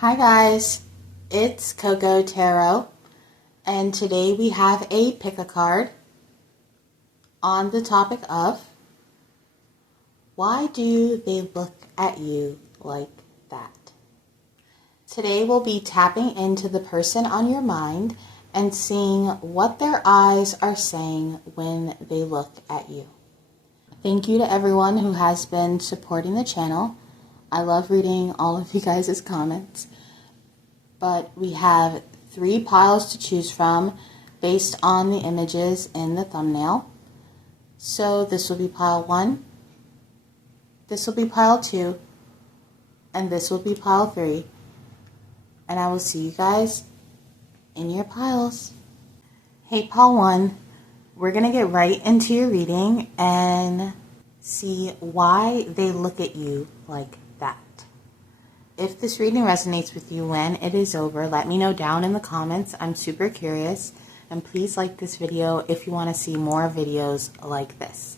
Hi guys, it's CocoaTarot, and today we have a pick-a-card on the topic of why do they look at you like that? Today we'll be tapping into the person on your mind and seeing what their eyes are saying when they look at you. Thank you to everyone who has been supporting the channel. I love reading all of you guys' comments. But we have 3 piles to choose from based on the images in the thumbnail. So this will be pile 1, this will be pile 2, and this will be pile 3. And I will see you guys in your piles. Hey, pile 1, we're going to get right into your reading and see why they look at you like that. If this reading resonates with you when it is over, let me know down in the comments. I'm super curious. And please like this video if you want to see more videos like this.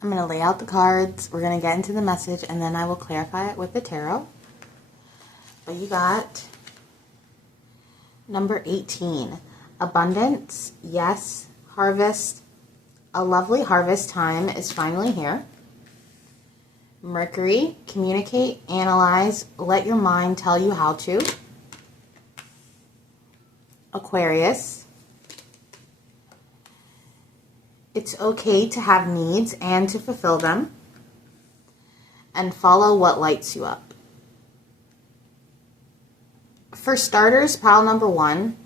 I'm going to lay out the cards. We're going to get into the message and then I will clarify it with the tarot. But you got number 18. Abundance, yes. Harvest, a lovely harvest time is finally here. Mercury, communicate, analyze, let your mind tell you how to. Aquarius, it's okay to have needs and to fulfill them. And follow what lights you up. For starters, pile number 1,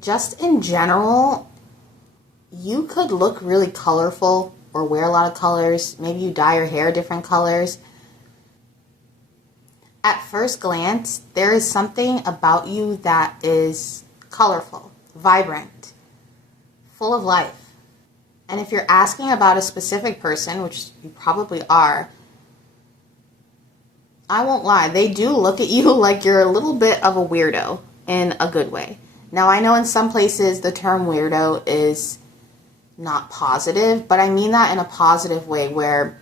just in general, you could look really colorful or wear a lot of colors. Maybe you dye your hair different colors. At first glance, there is something about you that is colorful, vibrant, full of life. And if you're asking about a specific person, which you probably are, I won't lie, they do look at you like you're a little bit of a weirdo in a good way. Now, I know in some places the term weirdo is not positive, but I mean that in a positive way where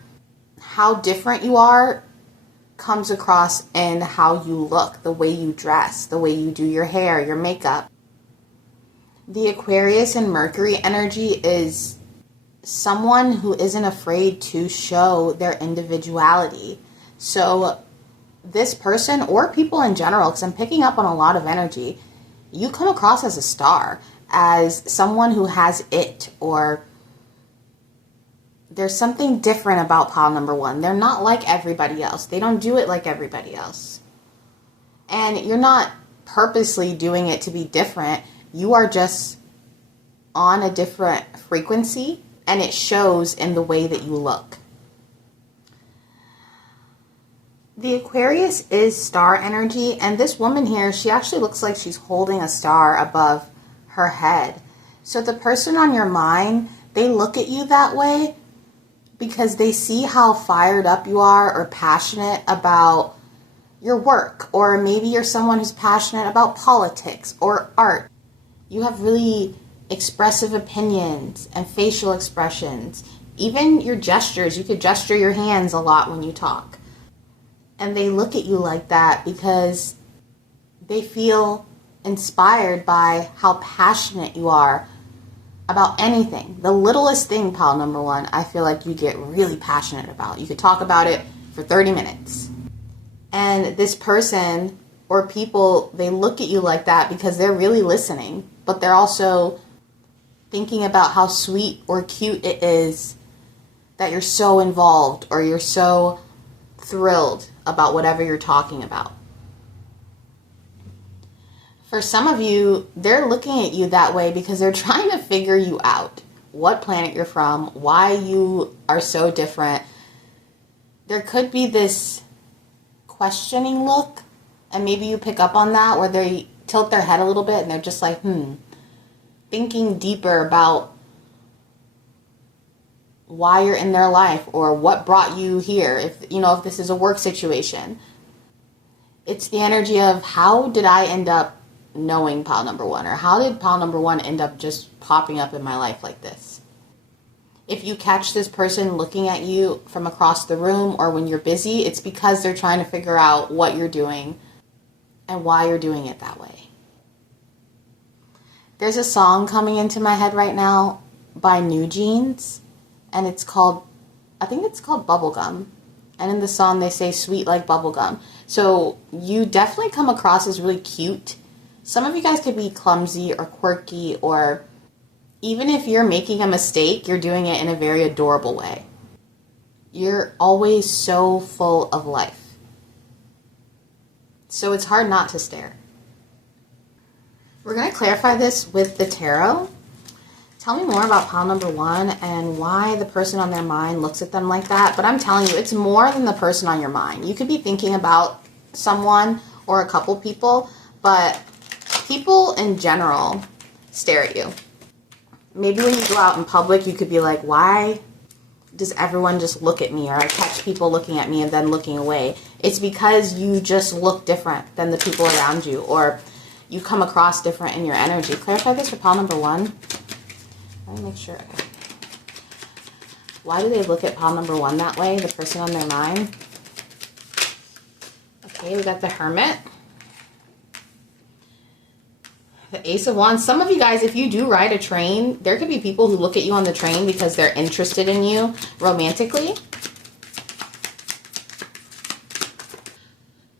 how different you are comes across in how you look, the way you dress, the way you do your hair, your makeup. The Aquarius and Mercury energy is someone who isn't afraid to show their individuality. So this person, or people in general, because I'm picking up on a lot of energy, you come across as a star, as someone who has it, or there's something different about pile number 1. They're not like everybody else. They don't do it like everybody else. And you're not purposely doing it to be different. You are just on a different frequency, and it shows in the way that you look. The Aquarius is star energy, and this woman here, she actually looks like she's holding a star above her head. So the person on your mind, they look at you that way because they see how fired up you are or passionate about your work, or maybe you're someone who's passionate about politics or art. You have really expressive opinions and facial expressions. Even your gestures, you could gesture your hands a lot when you talk. And they look at you like that because they feel inspired by how passionate you are about anything. The littlest thing, pile number 1, I feel like you get really passionate about. You could talk about it for 30 minutes. And this person or people, they look at you like that because they're really listening, but they're also thinking about how sweet or cute it is that you're so involved or you're so thrilled about whatever you're talking about. For some of you, they're looking at you that way because they're trying to figure you out. What planet you're from, why you are so different. There could be this questioning look, and maybe you pick up on that where they tilt their head a little bit and they're just like, thinking deeper about why you're in their life or what brought you here. If this is a work situation, it's the energy of how did I end up knowing pile number 1, or how did pile number 1 end up just popping up in my life like this? If you catch this person looking at you from across the room or when you're busy, it's because they're trying to figure out what you're doing and why you're doing it that way. There's a song coming into my head right now by New Jeans, and it's called, I think it's called Bubblegum. And in the song they say sweet like bubblegum. So you definitely come across as really cute. Some of you guys could be clumsy or quirky, or even if you're making a mistake, you're doing it in a very adorable way. You're always so full of life. So it's hard not to stare. We're going to clarify this with the tarot. Tell me more about pile number 1 and why the person on their mind looks at them like that. But I'm telling you, it's more than the person on your mind. You could be thinking about someone or a couple people, but people in general stare at you. Maybe when you go out in public, you could be like, why does everyone just look at me? Or I catch people looking at me and then looking away. It's because you just look different than the people around you, or you come across different in your energy. Clarify this for pile number 1. Let me make sure. Okay. Why do they look at pile number 1 that way? The person on their mind. Okay, we got the Hermit. The Ace of Wands. Some of you guys, if you do ride a train, there could be people who look at you on the train because they're interested in you romantically.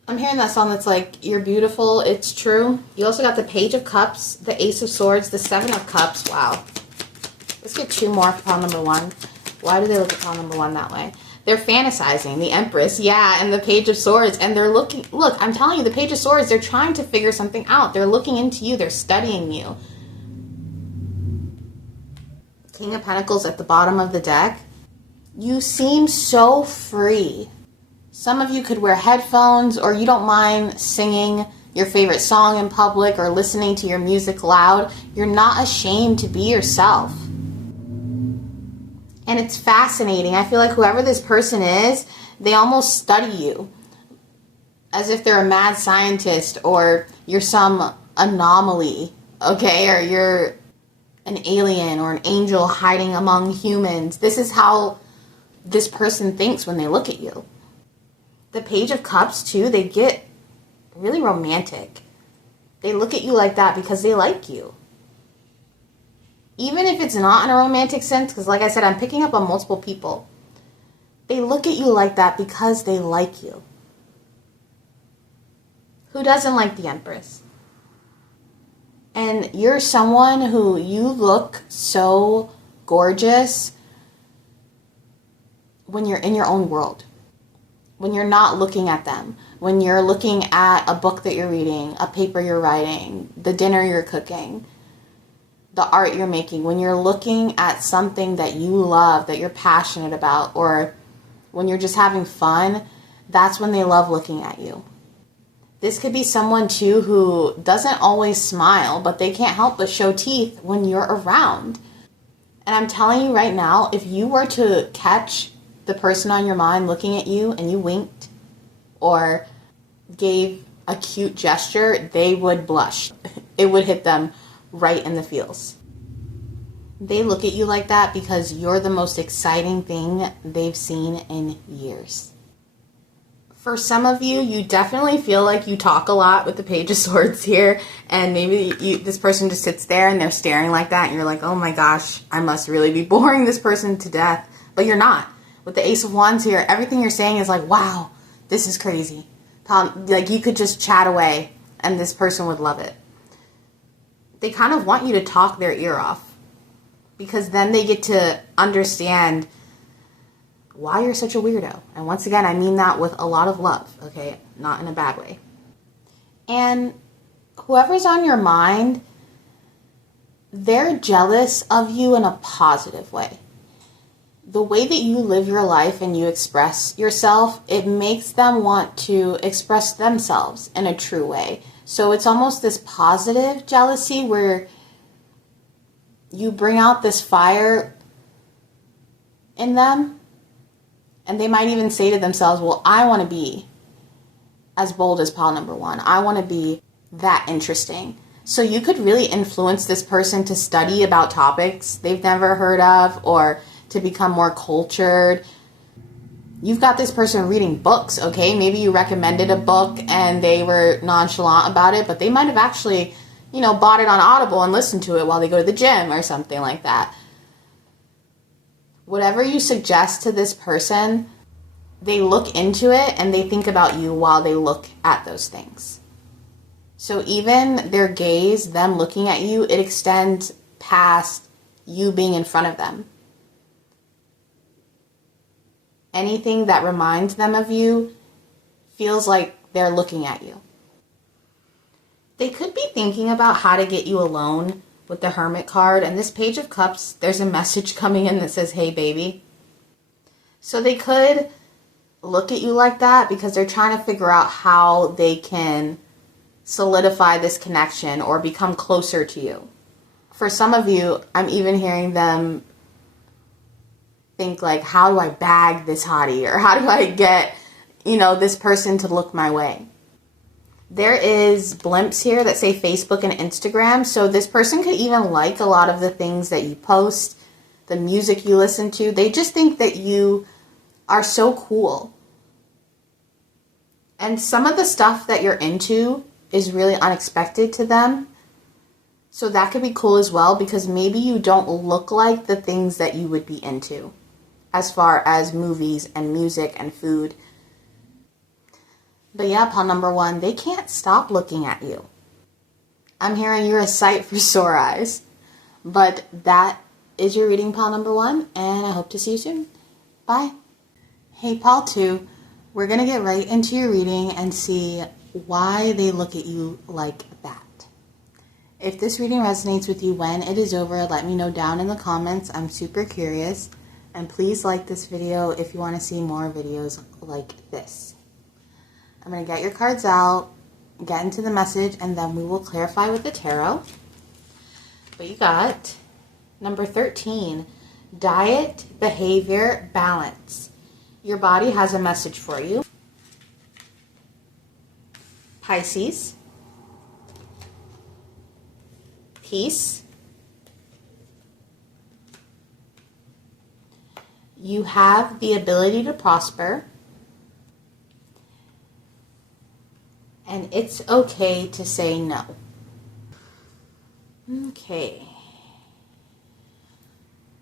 I'm hearing that song that's like, you're beautiful, it's true. You also got the Page of Cups, the Ace of Swords, the Seven of Cups. Wow. Let's get 2 more for pile number 1. Why do they look at pile number 1 that way? They're fantasizing. The Empress, yeah, and the Page of Swords. And they're looking, look, I'm telling you, the Page of Swords, they're trying to figure something out. They're looking into you. They're studying you. King of Pentacles at the bottom of the deck. You seem so free. Some of you could wear headphones, or you don't mind singing your favorite song in public or listening to your music loud. You're not ashamed to be yourself. And it's fascinating. I feel like whoever this person is, they almost study you as if they're a mad scientist, or you're some anomaly, okay? Or you're an alien or an angel hiding among humans. This is how this person thinks when they look at you. The Page of Cups, too, they get really romantic. They look at you like that because they like you. Even if it's not in a romantic sense, because like I said, I'm picking up on multiple people. They look at you like that because they like you. Who doesn't like the Empress? And you're someone who, you look so gorgeous when you're in your own world. When you're not looking at them. When you're looking at a book that you're reading, a paper you're writing, the dinner you're cooking, the art you're making. When you're looking at something that you love, that you're passionate about, or when you're just having fun, that's when they love looking at you. This could be someone too who doesn't always smile, but they can't help but show teeth when you're around. And I'm telling you right now, if you were to catch the person on your mind looking at you and you winked or gave a cute gesture, they would blush. It would hit them right in the feels. They look at you like that because you're the most exciting thing they've seen in years. For some of you, you definitely feel like you talk a lot with the Page of Swords here, and maybe this person just sits there and they're staring like that, and you're like, oh my gosh, I must really be boring this person to death. But you're not. With the Ace of Wands here, everything you're saying is like, wow, this is crazy. Like, you could just chat away and this person would love it. They kind of want you to talk their ear off, because then they get to understand why you're such a weirdo. And once again, I mean that with a lot of love, okay? Not in a bad way. And whoever's on your mind, they're jealous of you in a positive way. The way that you live your life and you express yourself, it makes them want to express themselves in a true way. So it's almost this positive jealousy where you bring out this fire in them, and they might even say to themselves, well, I want to be as bold as pile number 1. I want to be that interesting. So you could really influence this person to study about topics they've never heard of, or to become more cultured. You've got this person reading books, okay? Maybe you recommended a book and they were nonchalant about it, but they might have actually, bought it on Audible and listened to it while they go to the gym or something like that. Whatever you suggest to this person, they look into it and they think about you while they look at those things. So even their gaze, them looking at you, it extends past you being in front of them. Anything that reminds them of you feels like they're looking at you. They could be thinking about how to get you alone with the Hermit card. And this Page of Cups, there's a message coming in that says, hey, baby. So they could look at you like that because they're trying to figure out how they can solidify this connection or become closer to you. For some of you, I'm even hearing them think like, how do I bag this hottie? Or how do I get, this person to look my way? There is blimps here that say Facebook and Instagram. So this person could even like a lot of the things that you post, the music you listen to. They just think that you are so cool. And some of the stuff that you're into is really unexpected to them. So that could be cool as well, because maybe you don't look like the things that you would be into as far as movies and music and food. But yeah, pile number 1, they can't stop looking at you. I'm hearing you're a sight for sore eyes. But that is your reading, pile number 1, and I hope to see you soon. Bye. Hey, pile 2, we're going to get right into your reading and see why they look at you like that. If this reading resonates with you when it is over, let me know down in the comments. I'm super curious. And please like this video if you want to see more videos like this. I'm going to get your cards out, get into the message, and then we will clarify with the tarot. But you got number 13, diet, behavior, balance. Your body has a message for you. Pisces, peace. You have the ability to prosper. And it's okay to say no. Okay.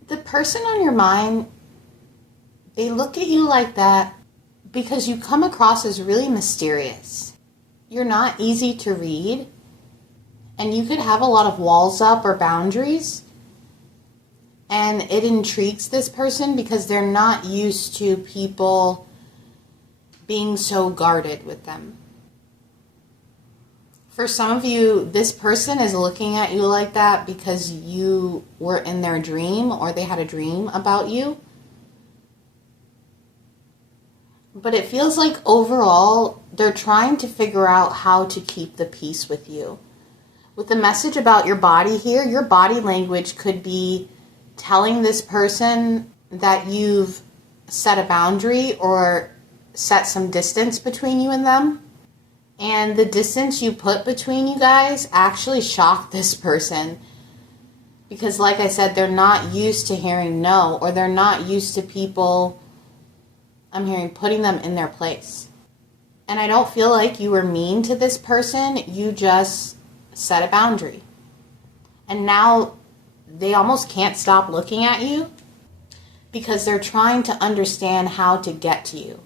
The person on your mind, they look at you like that because you come across as really mysterious. You're not easy to read. And you could have a lot of walls up or boundaries. And it intrigues this person because they're not used to people being so guarded with them. For some of you, this person is looking at you like that because you were in their dream or they had a dream about you. But it feels like overall, they're trying to figure out how to keep the peace with you. With the message about your body here, your body language could be telling this person that you've set a boundary or set some distance between you and them. And the distance you put between you guys actually shocked this person. Because like I said, they're not used to hearing no, or they're not used to people, I'm hearing, putting them in their place. And I don't feel like you were mean to this person. You just set a boundary. And now they almost can't stop looking at you because they're trying to understand how to get to you,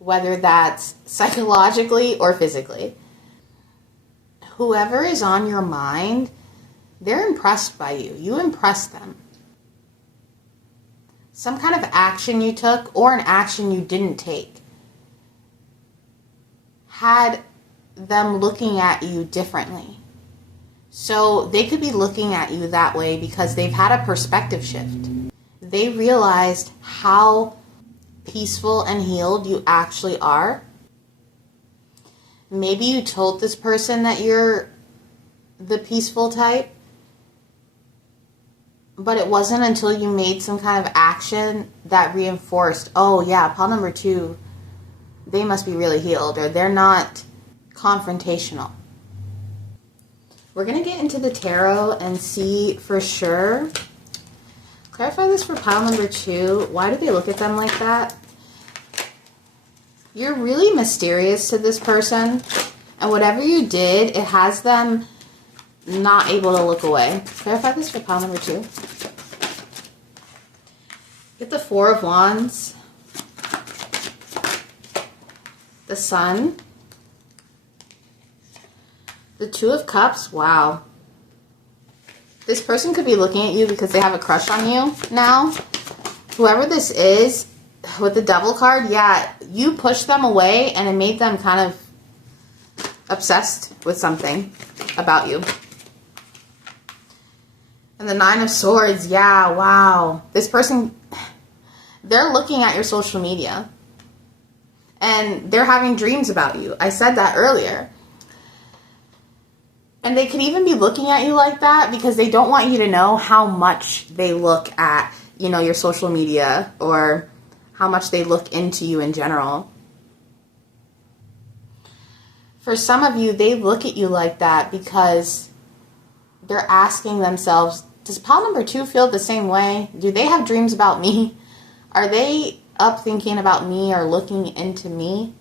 whether that's psychologically or physically. Whoever is on your mind, they're impressed by you. You impress them. Some kind of action you took or an action you didn't take had them looking at you differently. So they could be looking at you that way because they've had a perspective shift. They realized how peaceful and healed you actually are. Maybe you told this person that you're the peaceful type, but it wasn't until you made some kind of action that reinforced, oh yeah, pile number 2, they must be really healed, or they're not confrontational. We're going to get into the tarot and see for sure. Clarify this for pile number 2. Why do they look at them like that? You're really mysterious to this person. And whatever you did, it has them not able to look away. Clarify this for pile number 2. Get the 4 of Wands. The Sun. The 2 of Cups. Wow. This person could be looking at you because they have a crush on you now. Whoever this is, with the Devil card, yeah, you pushed them away and it made them kind of obsessed with something about you. And the 9 of Swords, yeah, wow. This person, they're looking at your social media. And they're having dreams about you. I said that earlier. And they could even be looking at you like that because they don't want you to know how much they look at, you know, your social media or how much they look into you in general. For some of you, they look at you like that because they're asking themselves, does pile number 2 feel the same way? Do they have dreams about me? Are they up thinking about me or looking into me?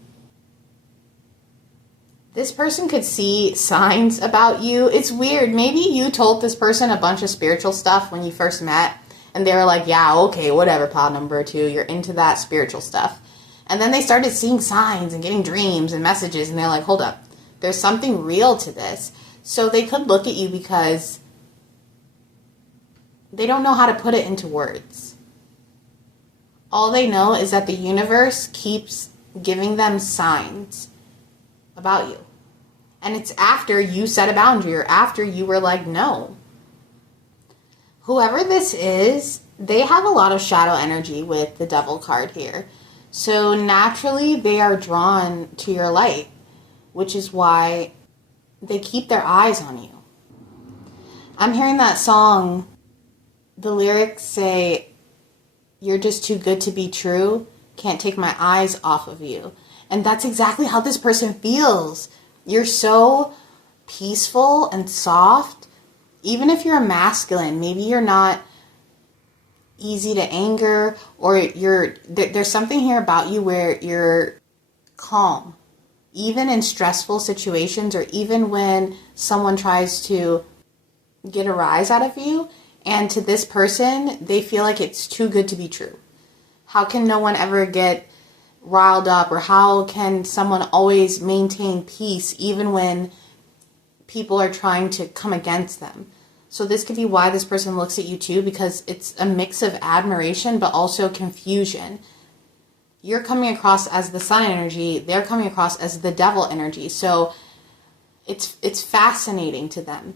This person could see signs about you. It's weird. Maybe you told this person a bunch of spiritual stuff when you first met, and they were like, yeah, okay, whatever, pile number 2, you're into that spiritual stuff. And then they started seeing signs and getting dreams and messages, and they're like, hold up, there's something real to this. So they could look at you because they don't know how to put it into words. All they know is that the universe keeps giving them signs about you. And it's after you set a boundary or after you were like, no. Whoever this is, they have a lot of shadow energy with the Devil card here. So naturally, they are drawn to your light, which is why they keep their eyes on you. I'm hearing that song. The lyrics say, you're just too good to be true. Can't take my eyes off of you. And that's exactly how this person feels. You're so peaceful and soft. Even if you're a masculine, maybe you're not easy to anger, or there's something here about you where you're calm. Even in stressful situations, or even when someone tries to get a rise out of you, and to this person, they feel like it's too good to be true. How can no one ever get riled up, or how can someone always maintain peace even when people are trying to come against them? So this could be why this person looks at you too, because it's a mix of admiration but also confusion. You're coming across as the sun energy, they're coming across as the devil energy. So it's fascinating to them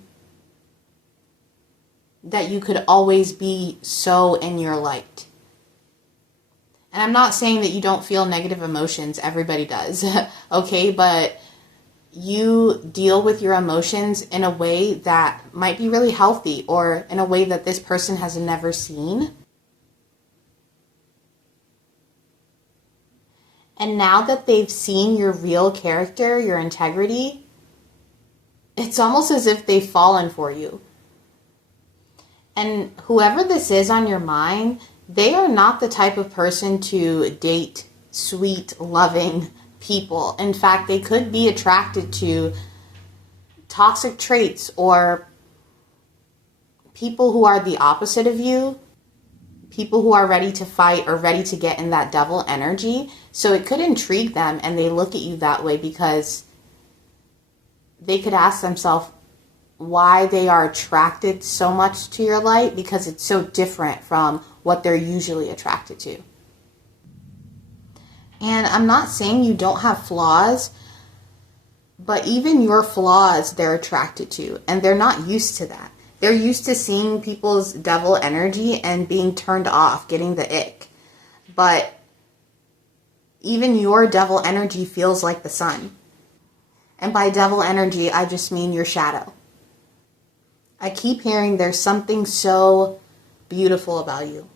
that you could always be so in your light. And I'm not saying that you don't feel negative emotions. Everybody does, okay? But you deal with your emotions in a way that might be really healthy, or in a way that this person has never seen. And now that they've seen your real character, your integrity, it's almost as if they've fallen for you. And whoever this is on your mind, they are not the type of person to date sweet, loving people. In fact, they could be attracted to toxic traits or people who are the opposite of you, people who are ready to fight or ready to get in that devil energy. So it could intrigue them, and they look at you that way because they could ask themselves why they are attracted so much to your light, because it's so different from what they're usually attracted to. And I'm not saying you don't have flaws, but even your flaws they're attracted to, and they're not used to that. They're used to seeing people's devil energy and being turned off, getting the ick. But even your devil energy feels like the sun. And by devil energy, I just mean your shadow. I keep hearing there's something so beautiful about you.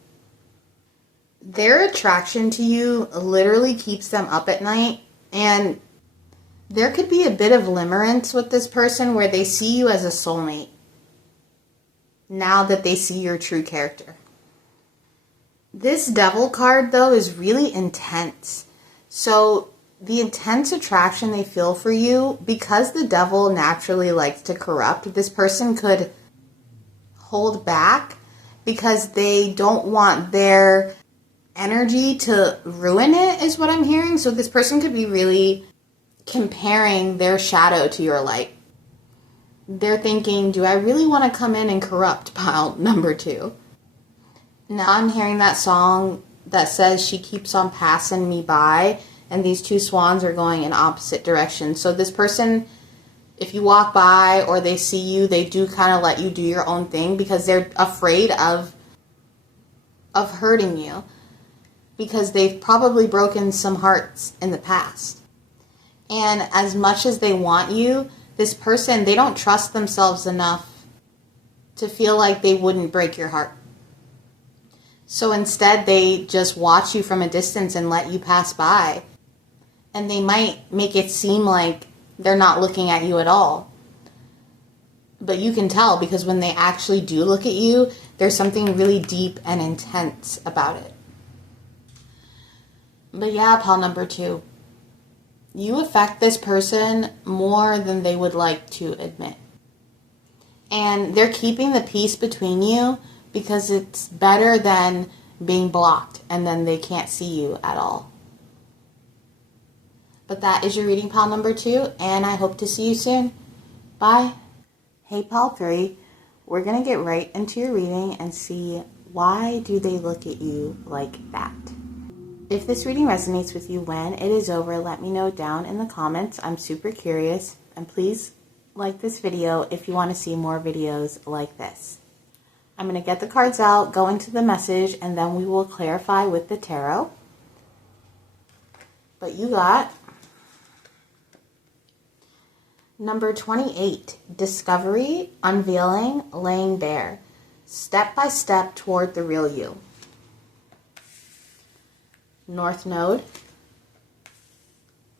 Their attraction to you literally keeps them up at night, and there could be a bit of limerence with this person where they see you as a soulmate now that they see your true character. This devil card, though, is really intense. So the intense attraction they feel for you, because the devil naturally likes to corrupt, this person could hold back because they don't want their energy to ruin it, is what I'm hearing. So this person could be really comparing their shadow to your light. They're thinking, do I really want to come in and corrupt pile number 2? Now I'm hearing that song that says she keeps on passing me by, and these two swans are going in opposite directions. So this person, if you walk by or they see you, they do kind of let you do your own thing because they're afraid of hurting you, because they've probably broken some hearts in the past. And as much as they want you, this person, they don't trust themselves enough to feel like they wouldn't break your heart. So instead, they just watch you from a distance and let you pass by. And they might make it seem like they're not looking at you at all. But you can tell, because when they actually do look at you, there's something really deep and intense about it. But yeah, pile number 2. You affect this person more than they would like to admit. And they're keeping the peace between you because it's better than being blocked and then they can't see you at all. But that is your reading, pile number 2, and I hope to see you soon. Bye. Hey, pile 3. We're going to get right into your reading and see, why do they look at you like that? If this reading resonates with you when it is over, let me know down in the comments. I'm super curious. And please like this video if you want to see more videos like this. I'm going to get the cards out, go into the message, and then we will clarify with the tarot. But you got number 28, discovery, unveiling, laying bare. Step by step toward the real you. North Node,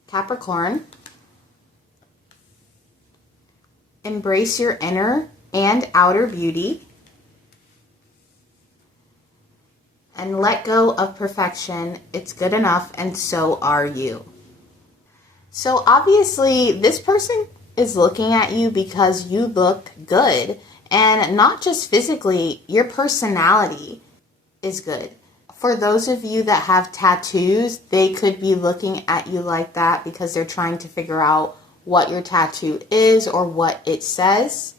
Capricorn, embrace your inner and outer beauty, and let go of perfection. It's good enough, and so are you. So obviously, this person is looking at you because you look good, and not just physically, your personality is good. For those of you that have tattoos, they could be looking at you like that because they're trying to figure out what your tattoo is or what it says.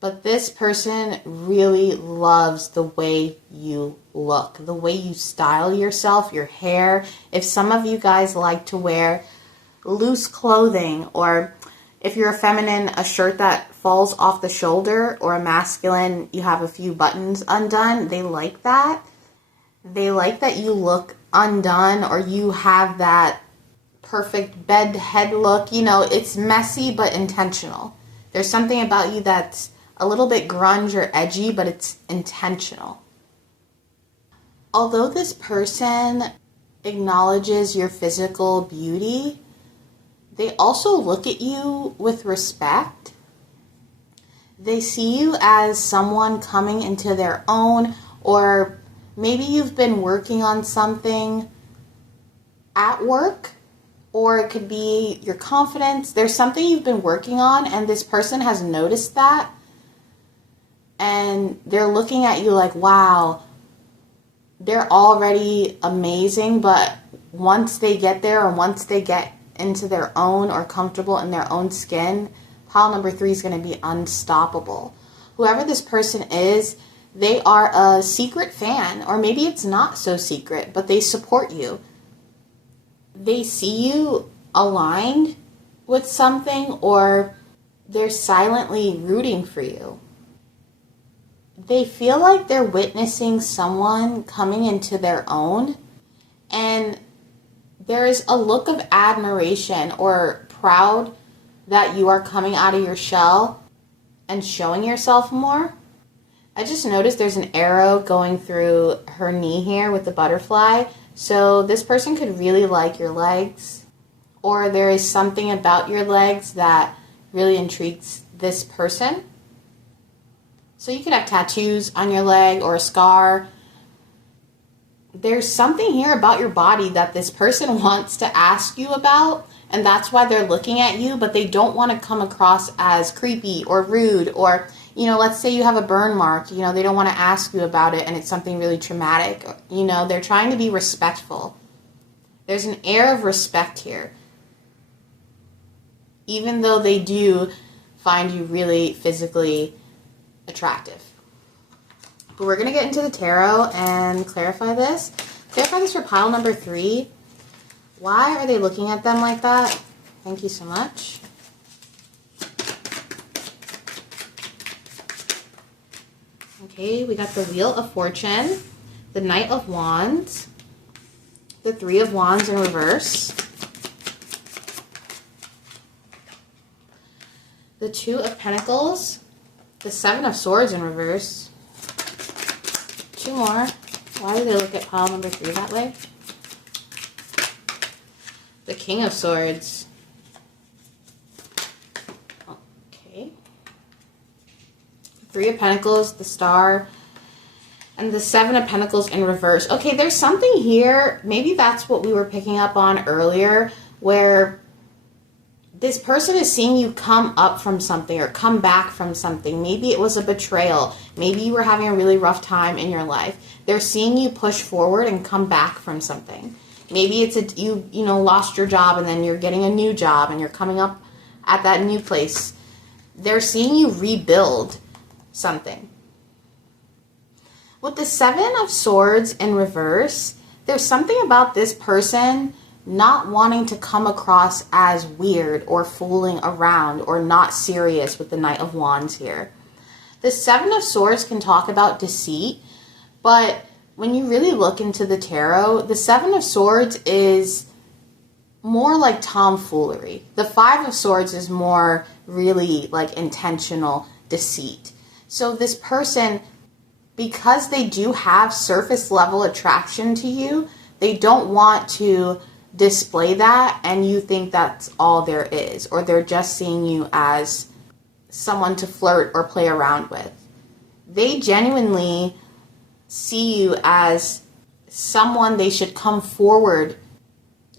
But this person really loves the way you look, the way you style yourself, your hair. If some of you guys like to wear loose clothing, or if you're a feminine, a shirt that falls off the shoulder, or a masculine, you have a few buttons undone, they like that. They like that you look undone, or you have that perfect bed head look. You know, it's messy but intentional. There's something about you that's a little bit grunge or edgy, but it's intentional. Although this person acknowledges your physical beauty, they also look at you with respect. They see you as someone coming into their own, or maybe you've been working on something at work, or it could be your confidence. There's something you've been working on, and this person has noticed that, and they're looking at you like, wow, they're already amazing, but once they get there, or once they get into their own or comfortable in their own skin, pile number 3 is going to be unstoppable. Whoever this person is, they are a secret fan, or maybe it's not so secret, but they support you. They see you aligned with something, or they're silently rooting for you. They feel like they're witnessing someone coming into their own, and there is a look of admiration or proud that you are coming out of your shell and showing yourself more. I just noticed there's an arrow going through her knee here with the butterfly. So this person could really like your legs, or there is something about your legs that really intrigues this person. So you could have tattoos on your leg or a scar. there's something here about your body that this person wants to ask you about, and that's why they're looking at you, but they don't want to come across as creepy or rude, or, let's say you have a burn mark, they don't want to ask you about it and it's something really traumatic. They're trying to be respectful. There's an air of respect here, even though they do find you really physically attractive. But we're going to get into the tarot and clarify this. Clarify this for pile number 3. Why are they looking at them like that? Thank you so much. Okay, we got the Wheel of Fortune, the Knight of Wands, the Three of Wands in reverse, the Two of Pentacles, the Seven of Swords in reverse. 2 more. Why do they look at pile number 3 that way? The King of Swords. Okay. Three of Pentacles, the Star, and the Seven of Pentacles in reverse. Okay, there's something here. Maybe that's what we were picking up on earlier, where this person is seeing you come up from something or come back from something. Maybe it was a betrayal. Maybe you were having a really rough time in your life. They're seeing you push forward and come back from something. Maybe it's you lost your job and then you're getting a new job and you're coming up at that new place. They're seeing you rebuild something. With the Seven of Swords in reverse, there's something about this person not wanting to come across as weird or fooling around or not serious with the Knight of Wands here. The Seven of Swords can talk about deceit, but when you really look into the tarot, the Seven of Swords is more like tomfoolery. The Five of Swords is more really like intentional deceit. So this person, because they do have surface level attraction to you, they don't want to display that and you think that's all there is, or they're just seeing you as someone to flirt or play around with. They genuinely see you as someone they should come forward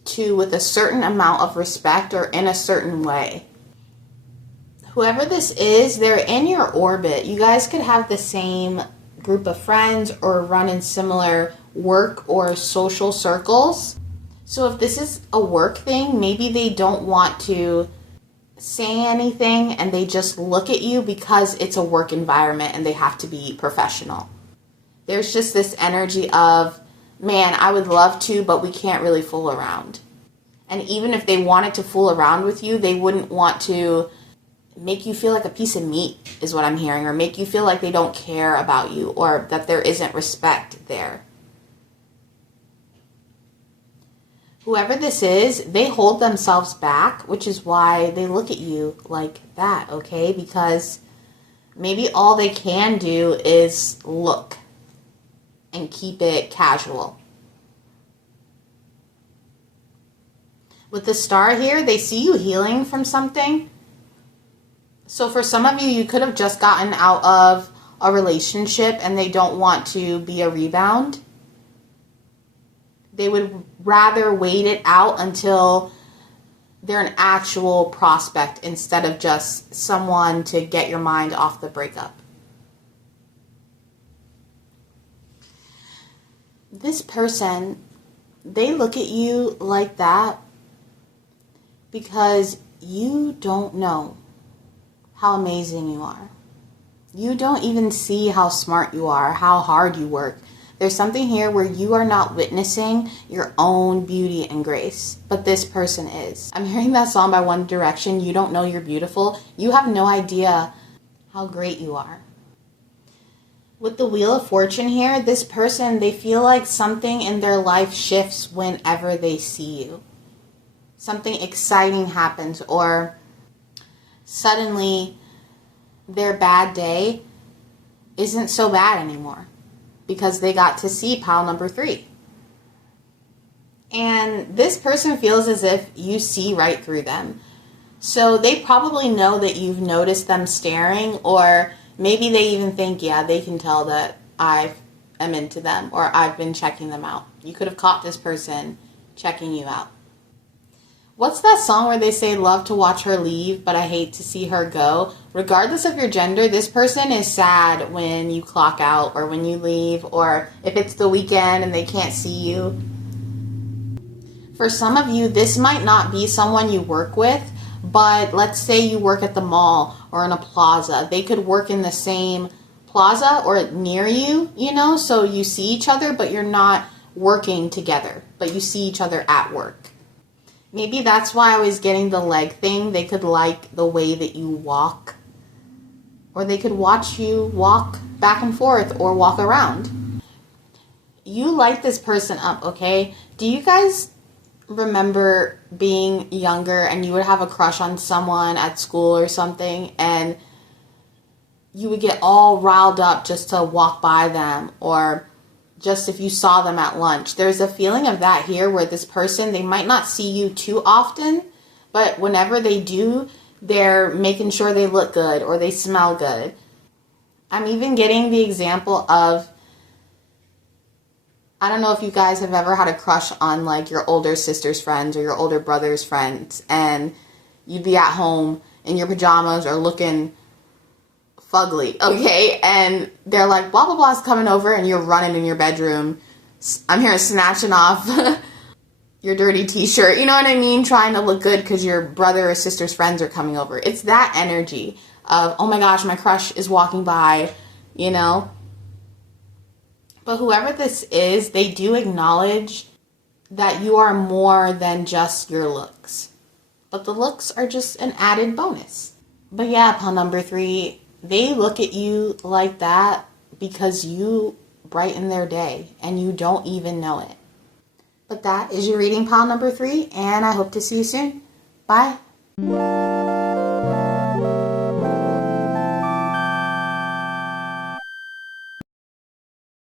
to with a certain amount of respect or in a certain way. Whoever this is, they're in your orbit. You guys could have the same group of friends or run in similar work or social circles. So if this is a work thing, maybe they don't want to say anything and they just look at you because it's a work environment and they have to be professional. There's just this energy of, man, I would love to, but we can't really fool around. And even if they wanted to fool around with you, they wouldn't want to make you feel like a piece of meat, is what I'm hearing, or make you feel like they don't care about you or that there isn't respect there. Whoever this is, they hold themselves back, which is why they look at you like that, okay? Because maybe all they can do is look and keep it casual. With the Star here, they see you healing from something. So for some of you, you could have just gotten out of a relationship and they don't want to be a rebound. They would rather wait it out until they're an actual prospect instead of just someone to get your mind off the breakup. This person, they look at you like that because you don't know how amazing you are. You don't even see how smart you are, how hard you work. There's something here where you are not witnessing your own beauty and grace, but this person is. I'm hearing that song by One Direction, You Don't Know You're Beautiful. You have no idea how great you are. With the Wheel of Fortune here, this person, they feel like something in their life shifts whenever they see you. Something exciting happens, or suddenly their bad day isn't so bad anymore because they got to see pile number 3. And this person feels as if you see right through them. So they probably know that you've noticed them staring, or maybe they even think, yeah, they can tell that I am into them or I've been checking them out. You could have caught this person checking you out. What's that song where they say, love to watch her leave, but I hate to see her go? Regardless of your gender, this person is sad when you clock out or when you leave, or if it's the weekend and they can't see you. For some of you, this might not be someone you work with, but let's say you work at the mall or in a plaza. They could work in the same plaza or near you, so you see each other, but you're not working together, but you see each other at work. Maybe that's why I was getting the leg thing. They could like the way that you walk, or they could watch you walk back and forth or walk around. You light this person up, okay? Do you guys remember being younger and you would have a crush on someone at school or something, and you would get all riled up just to walk by them, or just if you saw them at lunch? There's a feeling of that here where this person, they might not see you too often, but whenever they do, they're making sure they look good or they smell good. I'm even getting the example of, I don't know if you guys have ever had a crush on like your older sister's friends or your older brother's friends, and you'd be at home in your pajamas or looking fugly, okay? And they're like, blah, blah, blah's coming over, and you're running in your bedroom. I'm here snatching off your dirty t-shirt, you know what I mean? Trying to look good because your brother or sister's friends are coming over. It's that energy of, oh my gosh, my crush is walking by, But whoever this is, they do acknowledge that you are more than just your looks. But the looks are just an added bonus. But yeah, pile number 3, they look at you like that because you brighten their day and you don't even know it. But that is your reading, pile number 3, and I hope to see you soon. Bye.